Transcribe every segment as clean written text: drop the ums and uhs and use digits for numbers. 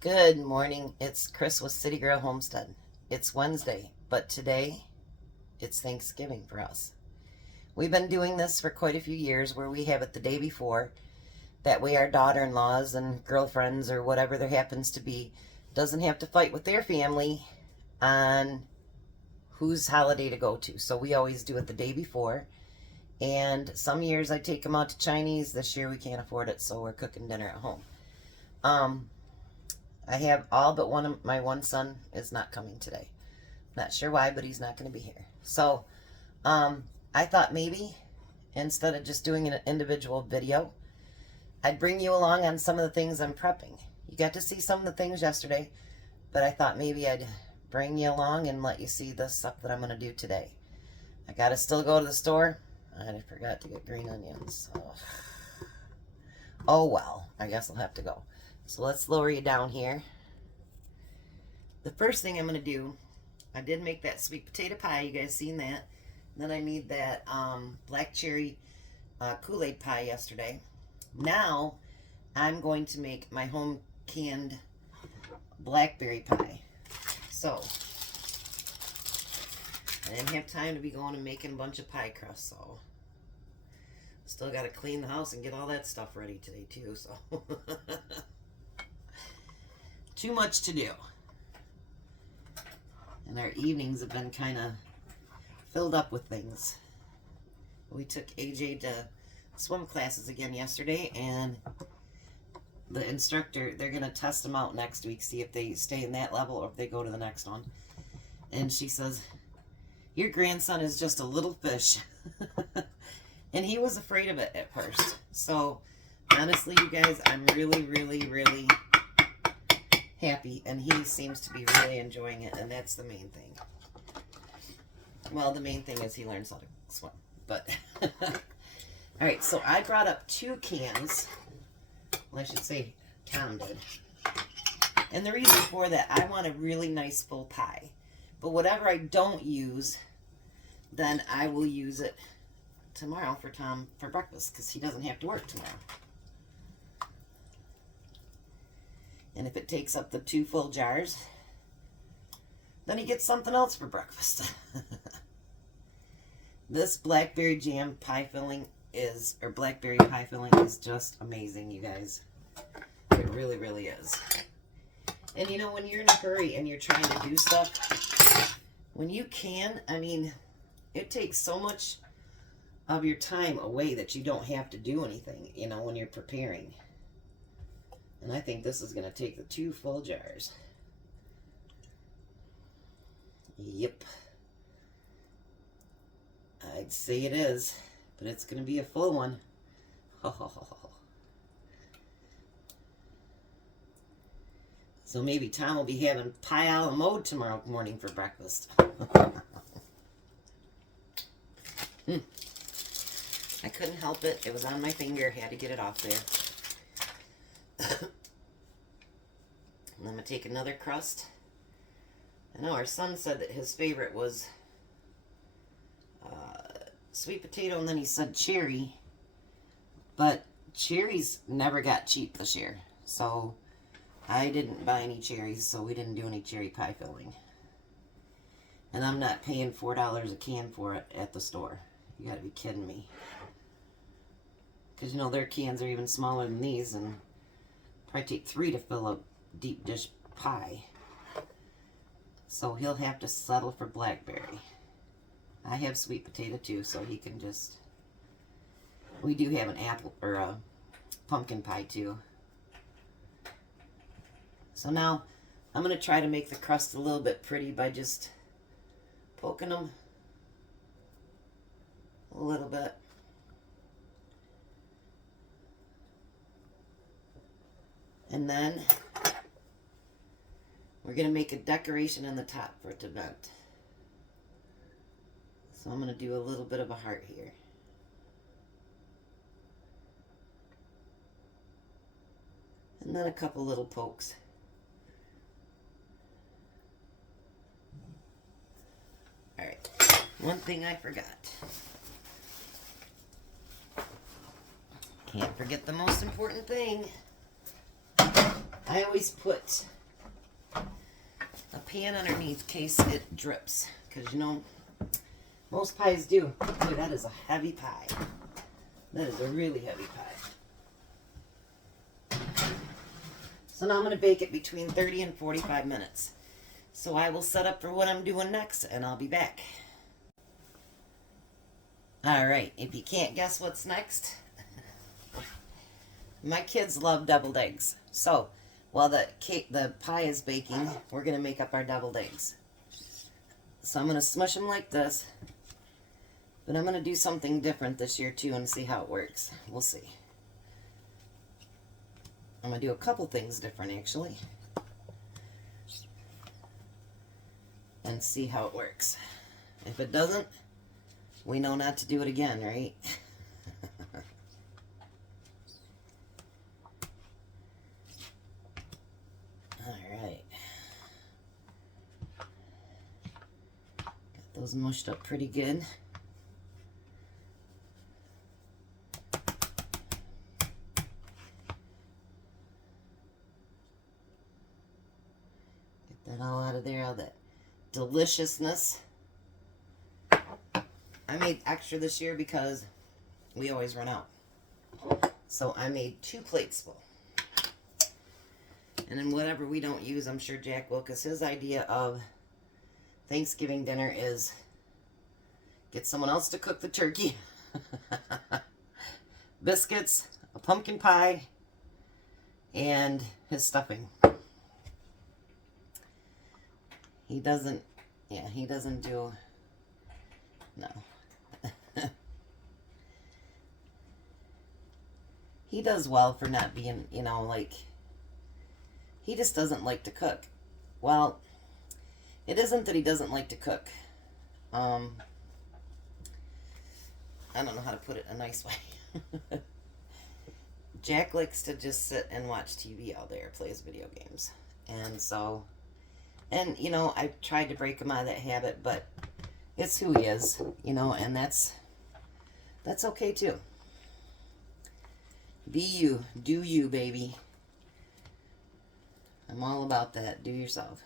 Good morning. It's Chris with Citygirlhomestead. It's Wednesday, but today it's Thanksgiving for us. We've been doing this for quite a few years where we have it the day before. That way our daughter-in-laws and girlfriends or whatever there happens to be doesn't have to fight with their family on whose holiday to go to. So we always do it the day before. And some years I take them out to Chinese. This year we can't afford it, so we're cooking dinner at home. I have all but my one son is not coming today. Not sure why, but he's not going to be here. So, I thought maybe instead of just doing an individual video, I'd bring you along on some of the things I'm prepping. You got to see some of the things yesterday, but I thought maybe I'd bring you along and let you see the stuff that I'm going to do today. I got to still go to the store. I forgot to get green onions. Oh well, I guess I'll have to go. So let's lower you down here. The first thing I'm going to do, I did make that sweet potato pie. You guys seen that? Then I made that black cherry Kool-Aid pie yesterday. Now I'm going to make my home canned blackberry pie. So I didn't have time to be going and making a bunch of pie crust, so still got to clean the house and get all that stuff ready today too, so too much to do. And our evenings have been kind of filled up with things. We took AJ to swim classes again yesterday, and the instructor, they're going to test them out next week, see if they stay in that level or if they go to the next one. And she says, "Your grandson is just a little fish." And he was afraid of it at first. So honestly, you guys, I'm really, really, really happy, and he seems to be really enjoying it, and that's the main thing. Well, the main thing is he learns how to swim, but all right, so I brought up 2 cans. Well, I should say Tom did. And the reason for that, I want a really nice full pie, but whatever I don't use, then I will use it tomorrow for Tom for breakfast, because he doesn't have to work tomorrow. And if it takes up the 2 full jars, then he gets something else for breakfast. This blackberry jam pie filling is, or blackberry pie filling is just amazing, you guys. It really, really is. And you know, when you're in a hurry and you're trying to do stuff, when you can, I mean, it takes so much of your time away that you don't have to do anything, you know, when you're preparing. And I think this is going to take the 2 full jars. Yep. I'd say it is, but it's going to be a full one. So maybe Tom will be having pie a la mode tomorrow morning for breakfast. I couldn't help it. It was on my finger. Had to get it off there. And I'm going to take another crust. I know our son said that his favorite was sweet potato, and then he said cherry. But cherries never got cheap this year. So I didn't buy any cherries, so we didn't do any cherry pie filling. And I'm not paying $4 a can for it at the store. You gotta be kidding me. Because, you know, their cans are even smaller than these, and probably take 3 to fill a deep dish pie. So he'll have to settle for blackberry. I have sweet potato too, so he can just... We do have an apple, or a pumpkin pie too. So now, I'm going to try to make the crust a little bit pretty by just poking them a little bit. And then we're going to make a decoration in the top for it to vent. So I'm going to do a little bit of a heart here. And then a couple little pokes. Alright, one thing I forgot. Can't forget the most important thing. I always put a pan underneath in case it drips, because you know most pies do. Boy, that is a heavy pie. That is a really heavy pie. So now I'm going to bake it between 30 and 45 minutes. So I will set up for what I'm doing next, and I'll be back. Alright, if you can't guess what's next, my kids love deviled eggs. So while the pie is baking, we're going to make up our deviled eggs. So I'm going to smush them like this. But I'm going to do something different this year too and see how it works. We'll see. I'm going to do a couple things different actually. And see how it works. If it doesn't, we know not to do it again, right? Alright. Got those mushed up pretty good. Get that all out of there, all that deliciousness. I made extra this year because we always run out. So I made 2 plates full. And then whatever we don't use, I'm sure Jack will, because his idea of Thanksgiving dinner is get someone else to cook the turkey, biscuits, a pumpkin pie, and his stuffing. He doesn't do, no. He does well for not being, you know, like, he just doesn't like to cook. Well, it isn't that he doesn't like to cook. I don't know how to put it in a nice way. Jack likes to just sit and watch TV all day or plays video games. And so, and, you know, I've tried to break him out of that habit, but it's who he is, you know, and that's okay too. Be you. Do you, baby. I'm all about that. Do yourself.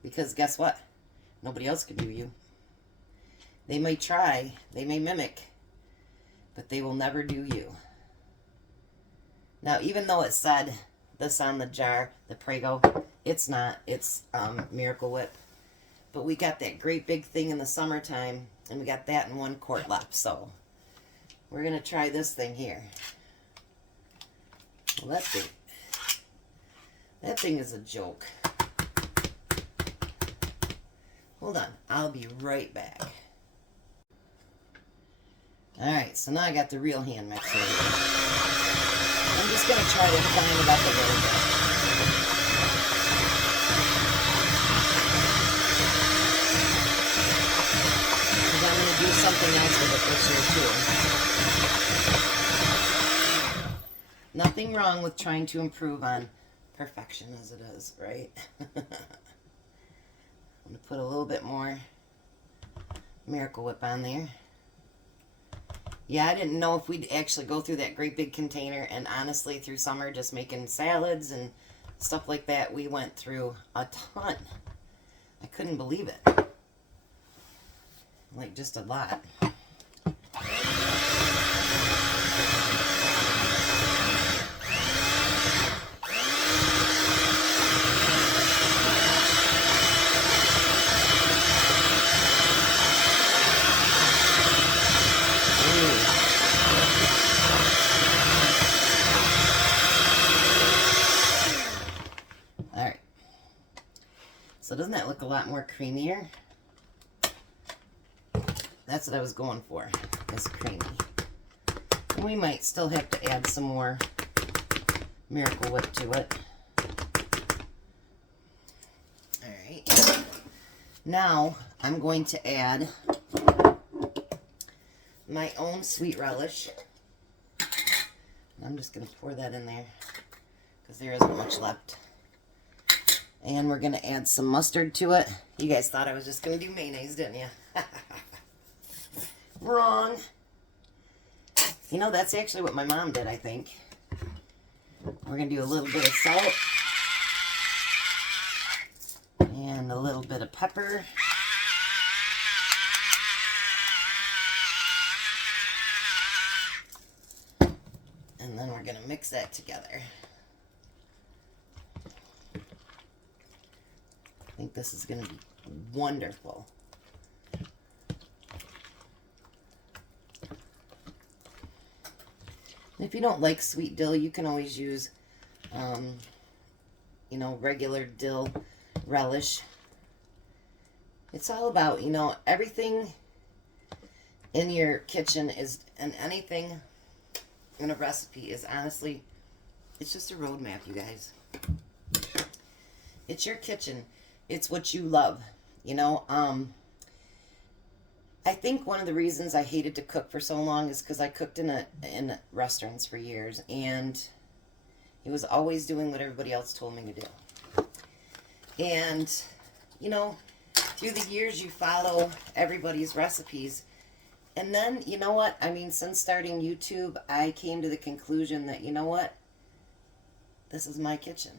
Because guess what? Nobody else can do you. They may try, they may mimic, but they will never do you. Now, even though it said this on the jar, the Prego, it's not. It's Miracle Whip. But we got that great big thing in the summertime, and we got that in 1 quart left, so we're going to try this thing here. Well, that thing is a joke. Hold on, I'll be right back. Alright, so now I got the real hand mixer. I'm just going to try to climb it up a little bit. Because I'm going to do something else with it this year too. Nothing wrong with trying to improve on perfection as it is, right? I'm going to put a little bit more Miracle Whip on there. Yeah, I didn't know if we'd actually go through that great big container, and honestly, through summer, just making salads and stuff like that, we went through a ton. I couldn't believe it. Like, just a lot. So doesn't that look a lot more creamier? That's what I was going for, is creamy. And we might still have to add some more Miracle Whip to it. Alright. Now I'm going to add my own sweet relish. I'm just going to pour that in there because there isn't much left. And we're going to add some mustard to it. You guys thought I was just going to do mayonnaise, didn't you? Wrong. You know, that's actually what my mom did, I think. We're going to do a little bit of salt and a little bit of pepper. And then we're going to mix that together. I think this is going to be wonderful. And if you don't like sweet dill, you can always use, you know, regular dill relish. It's all about, you know, everything in your kitchen is, and anything in a recipe is honestly, it's just a roadmap, you guys. It's your kitchen. It's what you love, you know. I think one of the reasons I hated to cook for so long is because I cooked in restaurants for years, and it was always doing what everybody else told me to do. And, you know, through the years you follow everybody's recipes. And then, you know what? I mean, since starting YouTube, I came to the conclusion that, you know what? This is my kitchen,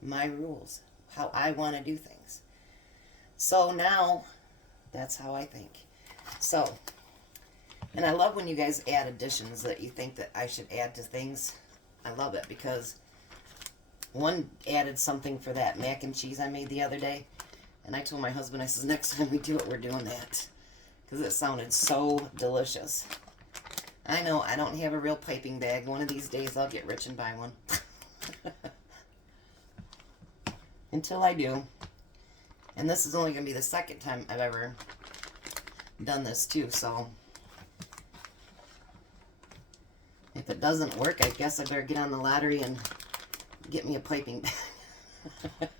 my rules, how I want to do things. So now, that's how I think. So, and I love when you guys add additions that you think that I should add to things. I love it because one added something for that mac and cheese I made the other day. And I told my husband, I said, next time we do it, we're doing that. Because it sounded so delicious. I know, I don't have a real piping bag. One of these days I'll get rich and buy one. Until I do. And this is only going to be the second time I've ever done this too, so if it doesn't work, I guess I better get on the lottery and get me a piping bag.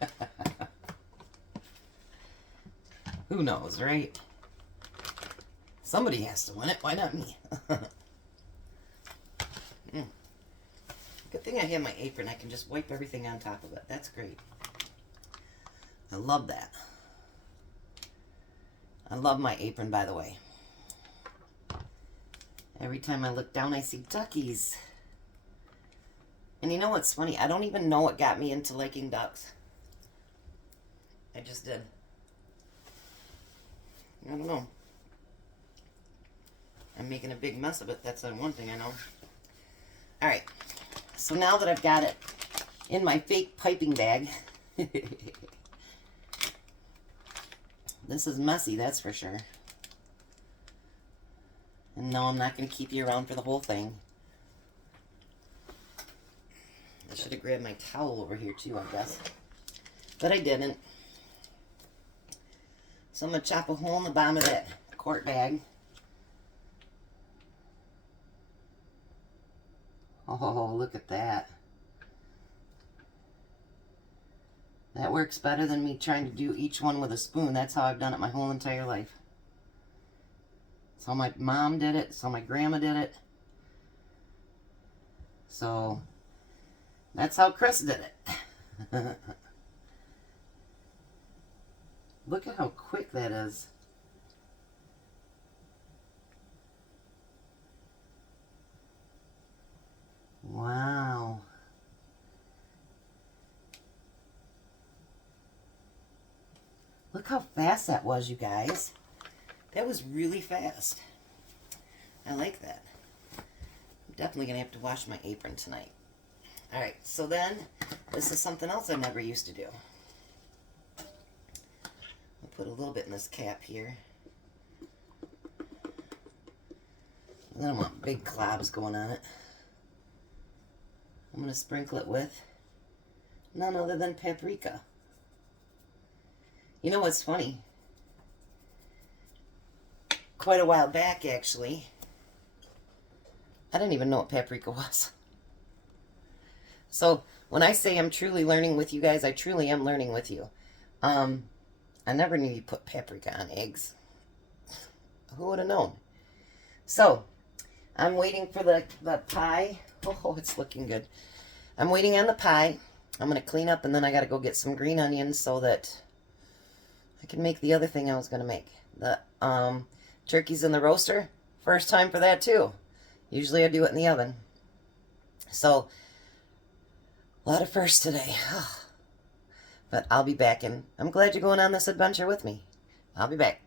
Who knows, right? Somebody has to win it. Why not me? Good thing I have my apron. I can just wipe everything on top of it. That's great. I love that. I love my apron, by the way. Every time I look down, I see duckies. And you know what's funny? I don't even know what got me into liking ducks. I just did. I don't know. I'm making a big mess of it. That's the one thing I know. Alright. So now that I've got it in my fake piping bag... This is messy, that's for sure. And no, I'm not going to keep you around for the whole thing. I should have grabbed my towel over here too, I guess. But I didn't. So I'm going to chop a hole in the bottom of that quart bag. Oh, look at that. That works better than me trying to do each one with a spoon. That's how I've done it my whole entire life. So my mom did it. So my grandma did it. So that's how Chris did it. Look at how quick that is. Wow. Look how fast that was, you guys. That was really fast. I like that. I'm definitely going to have to wash my apron tonight. Alright, so then, this is something else I never used to do. I'll put a little bit in this cap here. And then I want big clobs going on it. I'm going to sprinkle it with none other than paprika. You know what's funny? Quite a while back, actually, I didn't even know what paprika was. So, when I say I'm truly learning with you guys, I truly am learning with you. I never knew you put paprika on eggs. Who would have known? So, I'm waiting for the pie. Oh, it's looking good. I'm waiting on the pie. I'm going to clean up, and then I got to go get some green onions so that I can make the other thing I was going to make. The turkey's in the roaster. First time for that, too. Usually I do it in the oven. So, A lot of firsts today. But I'll be back, and I'm glad you're going on this adventure with me. I'll be back.